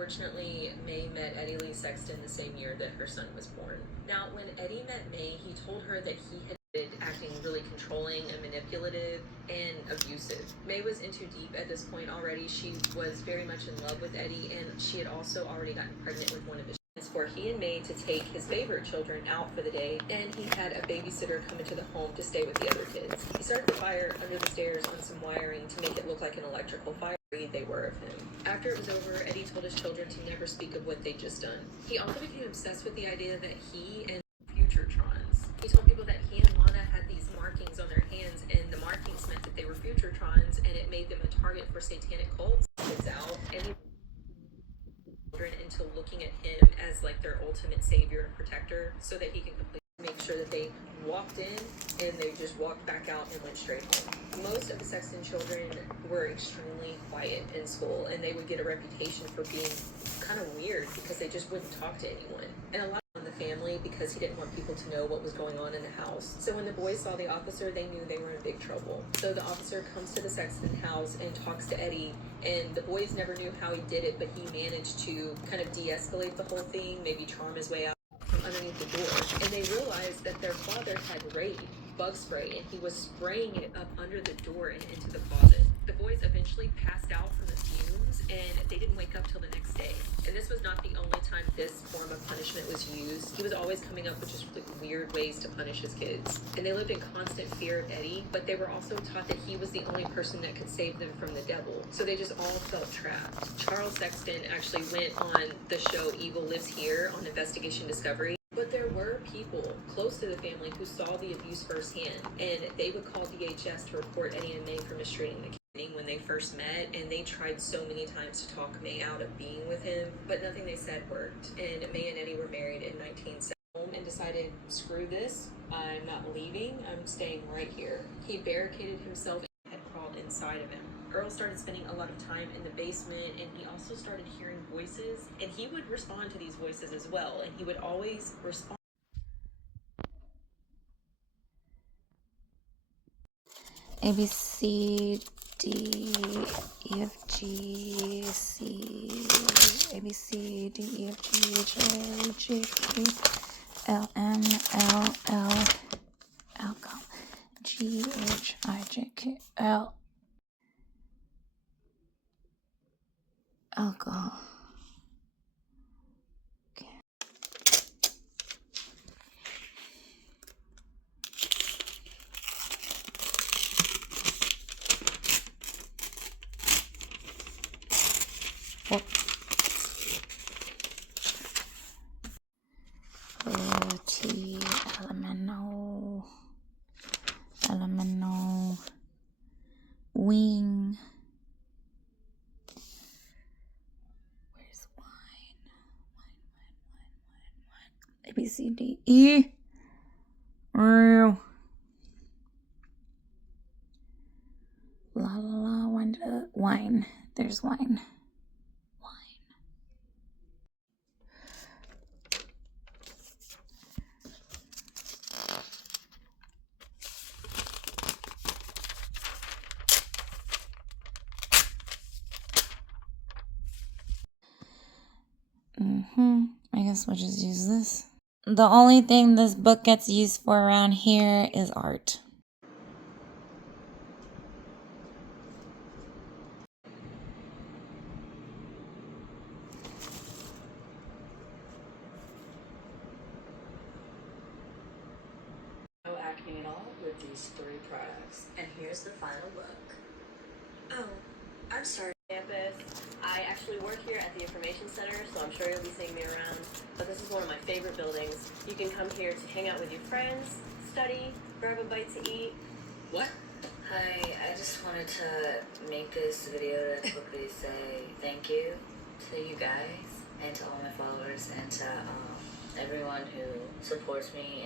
Unfortunately, May met Eddie Lee Sexton the same year that her son was born. Now, when Eddie met May, he told her that he had been acting really controlling and manipulative and abusive. May was in too deep at this point already. She was very much in love with Eddie, and she had also already gotten pregnant with one of his for he and May to take his favorite children out for the day, and he had a babysitter come into the home to stay with the other kids. He started the fire under the stairs on some wiring to make it look like an electrical fire. They were of him. After it was over, Eddie told his children to never speak of what they'd just done. He also became obsessed with the idea that he and future Trons. He told people that he and Lana had these markings on their hands, and the markings meant that they were future Trons, and it made them a target for satanic cults. Kids out, and he into looking at him as like their ultimate savior and protector, so that he can completely make sure that they walked in and they just walked back out and went straight home. Most of the Sexton children were extremely quiet in school, and they would get a reputation for being kind of weird because they just wouldn't talk to anyone. And a lot of the family, because he didn't want people to know what was going on in the house. So when the boys saw the officer, they knew they were in big trouble. So the officer comes to the Sexton house and talks to Eddie, and the boys never knew how he did it, but he managed to kind of de-escalate the whole thing, maybe charm his way out from underneath the door. And they realized that their father had Raid bug spray, and he was spraying it up under the door and into the closet. The boys eventually passed out from the fumes, and they didn't wake up till the next day. And this was not the only time this form of punishment was used. He was always coming up with just really weird ways to punish his kids. And they lived in constant fear of Eddie, but they were also taught that he was the only person that could save them from the devil. So they just all felt trapped. Charles Sexton actually went on the show Evil Lives Here on Investigation Discovery. But there were people close to the family who saw the abuse firsthand, and they would call DHS to report Eddie and May for mistreating the kid when they first met, and they tried so many times to talk May out of being with him, but nothing they said worked. And May and Eddie were married in 1970 and decided, screw this, I'm not leaving, I'm staying right here. He barricaded himself and had crawled inside of him. Earl started spending a lot of time in the basement, and he also started hearing voices, and he would respond to these voices as well, and he would always respond. A, B, C, D, E, F, G, C, A, B, C, D, E, F, G, H, I, J, K, L, M, L, L, alcohol, G, H, I, J, K, L, alcohol. Okay. What? T, elemental, wing. Where's wine? A, B, C, D, E. La la la, wine. There's wine. I guess we'll just use this. The only thing this book gets used for around here is art. No acne at all with these 3 products. And here's the final look. Oh, I'm sorry. Campus. I actually work here at the Information Center, so I'm sure you'll be seeing me around. But this is one of my favorite buildings. You can come here to hang out with your friends, study, grab a bite to eat. What? Hi, I just wanted to make this video to quickly say thank you to you guys and to all my followers and to everyone who supports me.